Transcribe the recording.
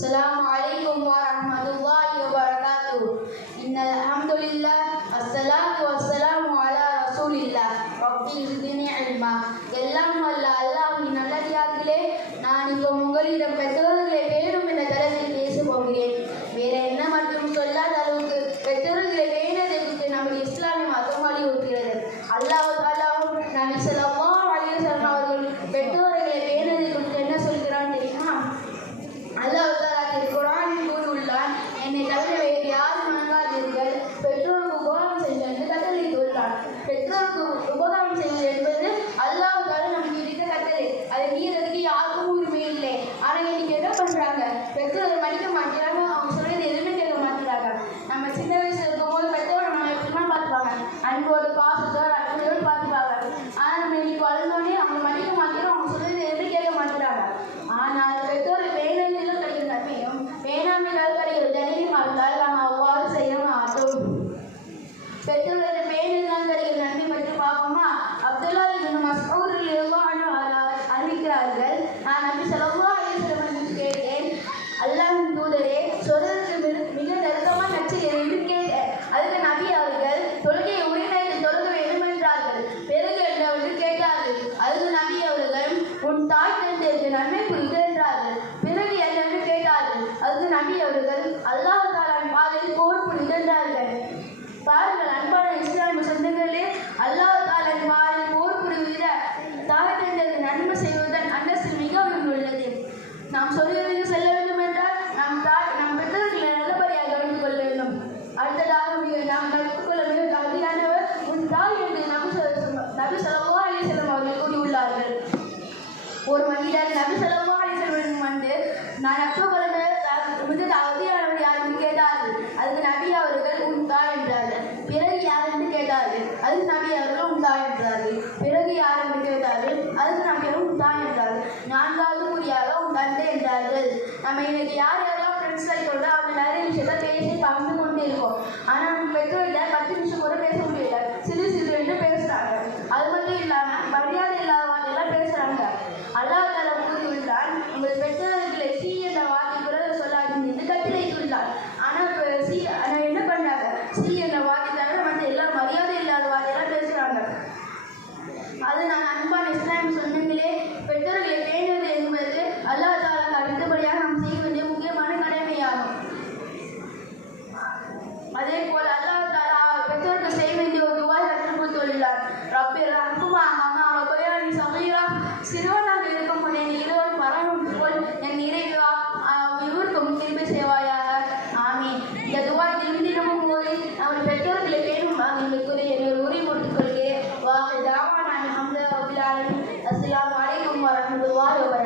السلام عليكم ورحمة الله وبركاته. إن الحمد لله الصلاة والسلام على رسول الله ربي زدني علما. எல்லாம் வல்ல அல்லாஹ்வின் நல்லடியார்களே, நான் இப்போ உங்களிடம் பெற்றோர்களை வேணும் என்ற தரத்தில் பேச போகிறேன். வேற என்ன மற்றும் சொல்லாத அளவுக்கு பெற்றோர்களை வேண்டதை குறித்து நம்முடைய இஸ்லாமிய மதம் வலியுறுத்துகிறது. அல்லாஹ் தாலாவும் நபி ஸல்லல்லாஹு அலைஹி வஸல்லம் அவர்கள் பெற்றோர்களை வேண்டதை குறித்து என்ன சொல்கிறான் தெரியுமா? அல்லாஹ் தாலா குர்ஆனில் கூறியுள்ளான், என்னை தவிர வேறு யாரும் வணங்காதீர்கள், பெற்றோருக்கு உபகாரம் செய்யுங்கள் என்று கட்டளையிட்டுள்ளான். பெற்றோருக்கு உபகாரம் செய்வது என்பது அல்லாஹ் தாலா நமக்கு விதித்த கட்டளை. அதை மீறதுக்கு யாருக்கும் உரிமை இல்லை. ஆனால் இன்னைக்கு என்ன பண்றாங்க, பெற்றோரை மதிக்க மாட்டேறாங்க, அவங்க சொல்றது எதுவுமே கேட்க மாட்டேறாங்க. நம்ம சின்ன வயசுல இருக்கும்போது பெற்றோரை நம்ம எப்படிலாம் பார்த்துப்பாங்க, அன்போடு பாசத்தோடு அன்போடு பார்த்துப்பாங்க. ஆனால் நம்ம இன்னைக்கு வளர்ந்தோடனே அவங்க மதிக்க மாட்டேறோம், அவங்க சொல்றது எதுவுமே கேட்க மாட்டேறாங்க. ஆனால் பெற்றோரை வேணாமையிலும் கிடைக்கிற நன்மையும் வேணாமையால் கிடைக்கிற தனியும் பார்த்தால் நாம் அவ்வாறு செய்ய மாட்டோம். பெற்றோரை வேணால் கிடைக்கிற நன்மை பற்றி பார்ப்போமா? அப்துல்லா இப்னு மஸ்ஊத் ரலியல்லாஹு அன்ஹு அறிவிக்கிறார்கள், நான் நபி ஸல்லல்லாஹு அலைஹி வஸல்லம் கேட்டேன், அல்லாஹ்வின் தூதரே, சொர்க்கத்துக்கு மிக நெருக்கமான நட்சத்திரம் என்று கேட்டேன். அதுக்கு நபி அவர்கள் தொழுகையை உரிமையில் தொழுக வேண்டும் என்றார்கள். பிறகு என்னவென்று கேட்டார்கள். அதுக்கு நபி அவர்கள் உன் தாய் தந்தையருக்கு நன்மை புரிந்து என்றார்கள். பிறகு என்னவென்று கேட்டார்கள். அதுக்கு நபி அவர்கள் அல்லாஹ் தாலாவின் பாதையில் போர் புரிந்து என்றார்கள். பாருங்கள் அன்பான இஸ்லாமிய சொந்தங்களே, அல்லாஹ் தாலாவின் பாதையில் போர் புரிவிட தாய் தந்தையருக்கு நன்மை செய்வதன் அந்தஸ்து மிகவும் உள்ளது. நாம் சொல்லுவதற்கு செல்ல வேண்டும் என்றால் நம் பெற்றோர்களை நல்லபடியாக கவனித்துக் கொள்ள வேண்டும். அடுத்ததாக நாம் கற்றுக்கொள்ள மிக தகுதியானவர் உன் தாய் என்று நபி ஸல்லல்லாஹு அலைஹி வஸல்லம் அவர்கள் கூறியுள்ளார்கள். ஒரு மனிதர் நபி ஸல்லல்லாஹு அலைஹி வஸல்லம் வந்து நான் கற்றுக்கொள்ள மிக தகுதியானவர் யாருன்னு கேட்டார்கள். அதுக்கு நபி அவர்கள் உன் தாய் என்றார்கள். பிறகு யார் என்று கேட்டார்கள். அதுக்கு நபி அவர்கள் உன் தாய் என்றார்கள். பிறகு யார் என்று கேட்டார்கள். அதுக்கு நபி அவர்கள் உன் தாய் என்றார்கள். நான்காவது முறையாக உன் தந்தை என்றார்கள். நம்ம இன்னைக்கு யார் யாரெல்லாம் ஃப்ரெண்ட்ஸ் ஆகிக்கொள்ள அவங்க நிறைய விஷயத்த பேசி பகிர்ந்து கொண்டு இருக்கோம். ஆனால் நம்ம பெற்றோர்கிட்ட 10 நிமிஷம் கூட பேச முடியல, சிறு சிறு என்று பேசுகிறாங்க. அது மட்டும் இல்லாமல் மரியாதை இல்லாத வார்த்தையெல்லாம் பேசுகிறாங்க. அல்லாஹ் தாலா கூறியுள்ளான், உங்கள் பெற்றோர்களை சீ என்ற வார்த்தை கூட சொல்லாதீங்க என்று கட்டளையிட்டுள்ளார். ஆனால் என்ன பண்ணாங்க, சீ என்ற வார்த்தை தவிர மற்ற எல்லாம் மரியாதை இல்லாத வார்த்தையெல்லாம் பேசுகிறாங்க. அது நான் அன்பான இஸ்லாமிய சொந்தங்களே, பெற்றோர்களை பேணுவது என்பது அல்லாஹ் தாலாக்கு அடுத்தபடியாக நாம் செய்ய வேண்டிய முக்கியமான கடமையாகும். அதே போல் அல்லாஹ் தாலா பெற்றோர்கள் செய்ய வேண்டிய ஒரு துஆவை கற்றுக் கொடுத்துள்ளார். ரப்பி ரஹ்மா கமா ரப்பயானி ஸகீரா, சிறுவனாக இருக்கும் போது என்னை இருவரும் பராமரித்து கொள், என் இறைவா இவருக்கும் கிருபை செய்வாயாக. ஆமீன். இந்த துஆ தினமும் ஓதி நம்முடைய பெற்றோர்களை பேணும் அவர்களுக்குரிய என்னொரு உரிமை கொடுத்துக் கொள்கிறேன். வாஹிர் தாவானா அல்ஹம்துலில்லாஹி ரப்பில் ஆலமீன். அஸ்ஸலாமு அலைக்கும் வரஹ்மத்துல்லாஹி வபரகாத்துஹு.